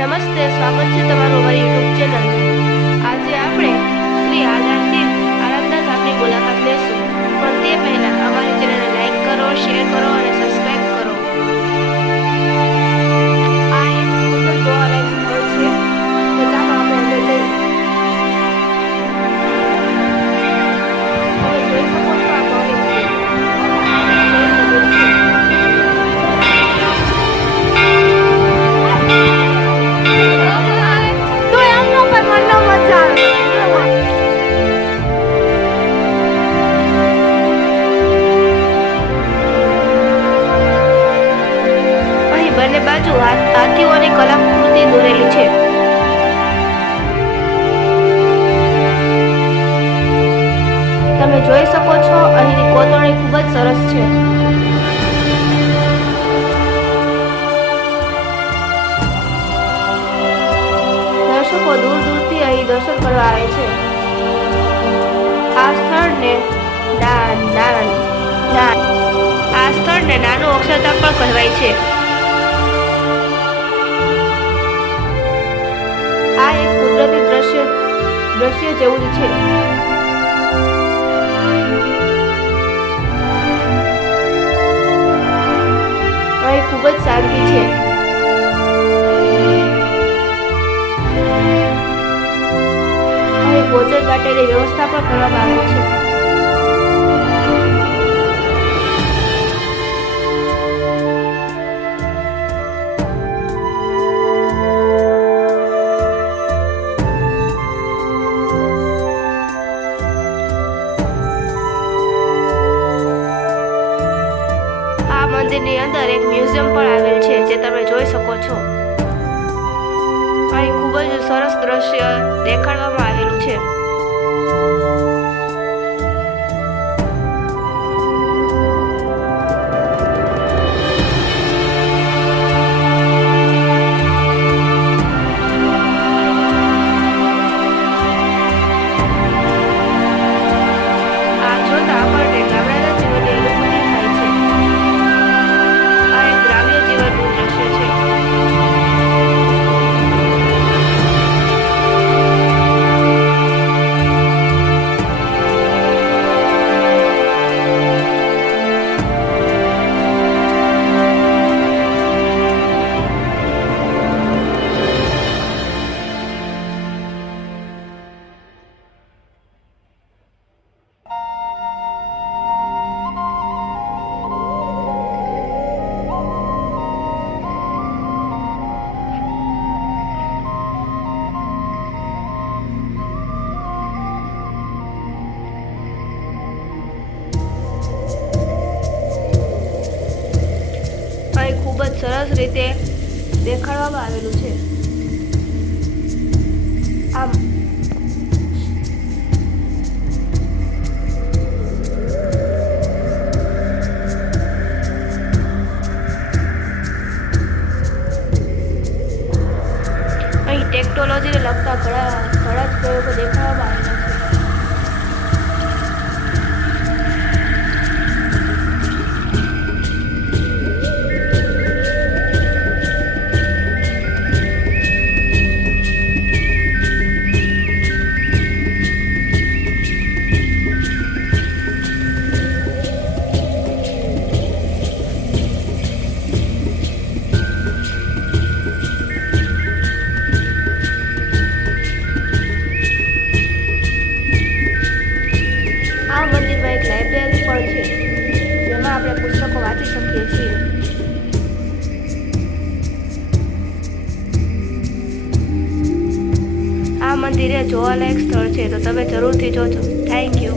નમસ્તે, સ્વાગત છે તમારું અમારી યુટ્યુબ ચેનલમાં. આજે આપણે શ્રી આઝાદ આરામદાસ આપની મુલાકાત લેશું, પણ તે પહેલા અમારી ચેનલને લાઈક કરો, શેર કરો અને સબસ્ક્રાઇબ કરો. આ એક સુંદર જોવાલાયક સ્થળ છે, તો ચાલો આપણે અંદર જઈએ. તમે જોઈ શકો છો આ ભવ્ય મંદિર. બંને બાજુ હાથીઓની કલાકૃતિ દોરેલી છે. તમે જોઈ શકો છો અહીંની કોતરણી ખૂબ જ સરસ છે. દર્શકો દૂર દૂરથી અહીં દર્શન કરવા આવે છે. આ સ્થળને નાનું અક્ષરધામ પણ કહેવાય છે. આ એક કુદરતી દ્રશ્ય જેવું જ છે. અહીં ખૂબ જ શાંતિ છે. અહીં ભોજન માટેની વ્યવસ્થા પણ કરવામાં આવે છે. મંદિરની અંદર એક મ્યુઝિયમ પણ આવેલ છે, જે તમે જોઈ શકો છો. અહીં ખૂબ જ સરસ દ્રશ્ય દેખાડવામાં આવેલું છે. આ જોતા આપણને ગામડાના જીવનની અનુભૂતિ થાય છે. આ એક ગ્રામ્ય જીવનનું દ્રશ્ય છે. ખૂબ જ સરસ રીતે દેખાડવામાં આવેલું છે. આમ અહીં ટેકનોલોજીને લગતા ઘણા જ પ્રયોગો દેખાડવામાં આવેલા છે. આ મંદિરમાં એક લાઇબ્રેરી પણ છે, જેમાં આપણે પુસ્તકો વાંચી શકીએ છીએ. આ મંદિર એ જોવાલાયક સ્થળ છે, તો તમે જરૂરથી જોજો. Thank you.